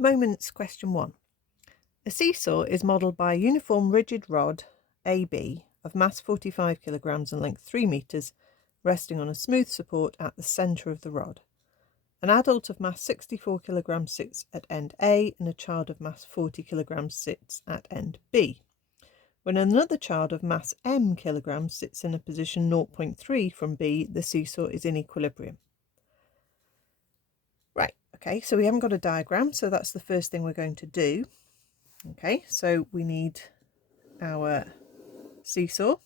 Moments question 1. A seesaw is modelled by a uniform rigid rod, AB, of mass 45 kilograms and length 3 metres, resting on a smooth support at the centre of the rod. An adult of mass 64 kilograms sits at end A and a child of mass 40 kilograms sits at end B. When another child of mass M kilograms sits in a position 0.3 from B, the seesaw is in equilibrium. Right, okay, so we haven't got a diagram, so that's the first thing we're going to do. Okay, so we need our seesaw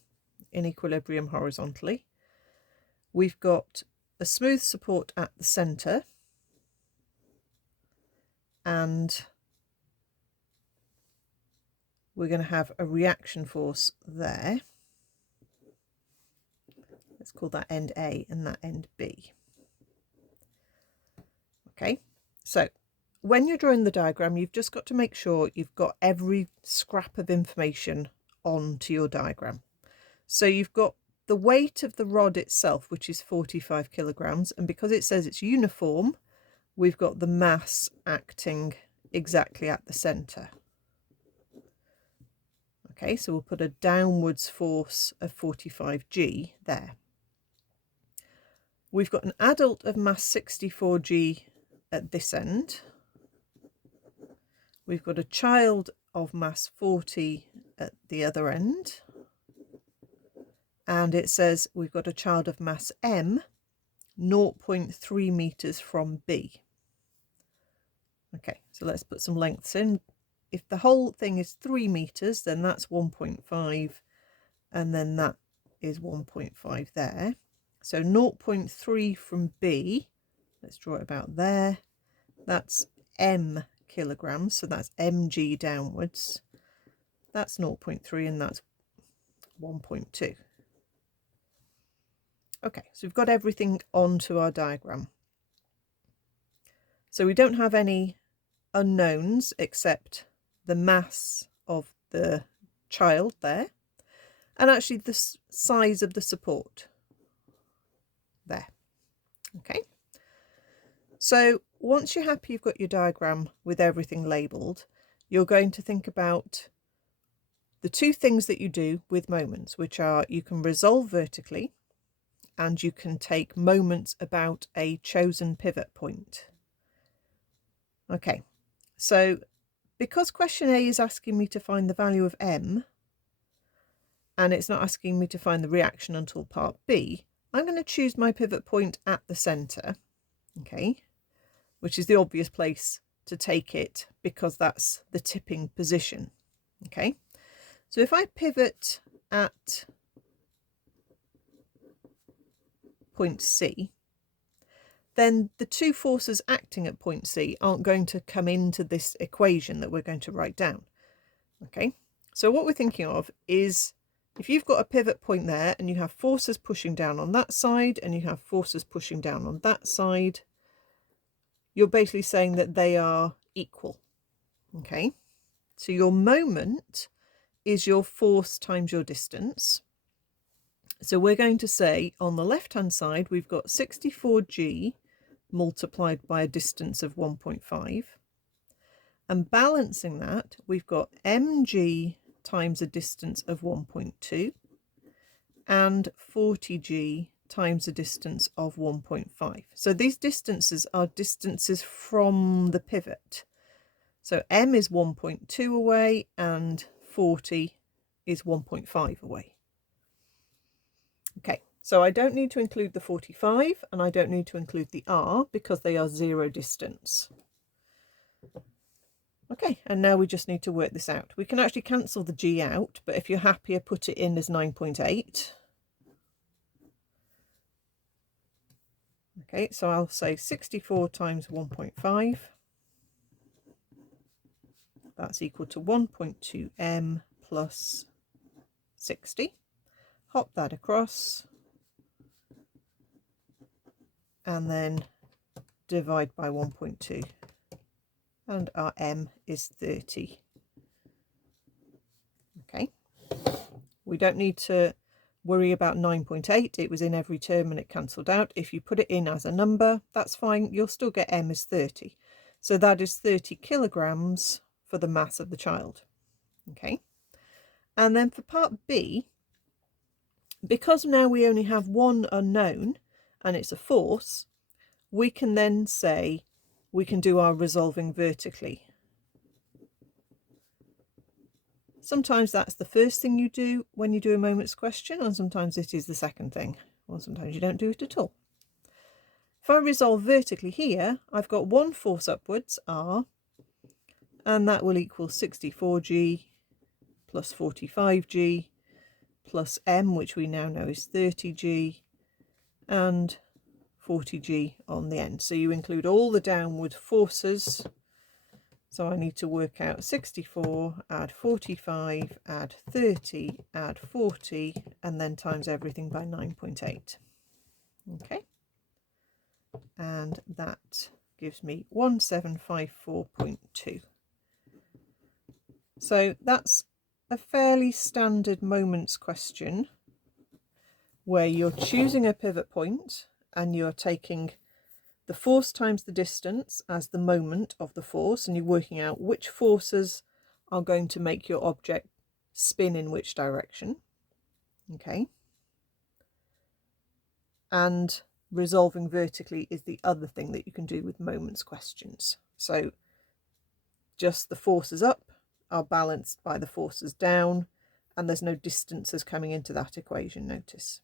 in equilibrium horizontally. We've got a smooth support at the centre, and we're going to have a reaction force there. Let's call that end A and that end B. Okay, so when you're drawing the diagram, you've just got to make sure you've got every scrap of information onto your diagram. So you've got the weight of the rod itself, which is 45 kilograms, and because it says it's uniform, we've got the mass acting exactly at the centre. Okay, so we'll put a downwards force of 45G there. We've got an adult of mass 64G at this end. We've got a child of mass 40 at the other end. And it says we've got a child of mass M, 0.3 metres from B. Okay, so let's put some lengths in. If the whole thing is 3 metres, then that's 1.5, and then that is 1.5 there. So 0.3 from B, let's draw it about there. That's M kilograms, so that's mg downwards. That's 0.3 and that's 1.2. Okay, so we've got everything onto our diagram. So we don't have any unknowns except the mass of the child there, and actually the size of the support there. Okay, so once you're happy you've got your diagram with everything labelled, you're going to think about the two things that you do with moments, which are you can resolve vertically and you can take moments about a chosen pivot point. Okay, so because question A is asking me to find the value of M and it's not asking me to find the reaction until part B, I'm going to choose my pivot point at the centre, okay, which is the obvious place to take it because that's the tipping position. Okay, so if I pivot at point C, then the two forces acting at point C aren't going to come into this equation that we're going to write down. Okay, so what we're thinking of is if you've got a pivot point there and you have forces pushing down on that side and you have forces pushing down on that side, you're basically saying that they are equal. Okay, so your moment is your force times your distance. So we're going to say on the left hand side we've got 64G multiplied by a distance of 1.5, and balancing that we've got mg times a distance of 1.2 and 40G times a distance of 1.5. So these distances are distances from the pivot. So M is 1.2 away and 40 is 1.5 away. Okay, so I don't need to include the 45 and I don't need to include the R because they are zero distance. Okay, and now we just need to work this out. We can actually cancel the G out, but if you're happier, put it in as 9.8. Okay, so I'll say 64 times 1.5. That's equal to 1.2 M plus 60. Hop that across and then divide by 1.2, and our M is 30. Okay, we don't need to worry about 9.8. It was in every term and it cancelled out. If you put it in as a number, that's fine. You'll still get M as 30. So that is 30 kilograms for the mass of the child. Okay. And then for part B, because now we only have one unknown and it's a force, we can then say we can do our resolving vertically. Sometimes that's the first thing you do when you do a moments question, and sometimes it is the second thing, or sometimes you don't do it at all. If I resolve vertically here, I've got one force upwards, R, and that will equal 64G plus 45G plus M, which we now know is 30G, and 40G on the end. So you include all the downward forces. So I need to work out 64, add 45, add 30, add 40, and then times everything by 9.8. Okay. And that gives me 1754.2. So that's a fairly standard moments question where you're choosing a pivot point and you're taking the force times the distance as the moment of the force, and you're working out which forces are going to make your object spin in which direction. Okay. And resolving vertically is the other thing that you can do with moments questions. So just the forces up are balanced by the forces down, and there's no distances coming into that equation, notice.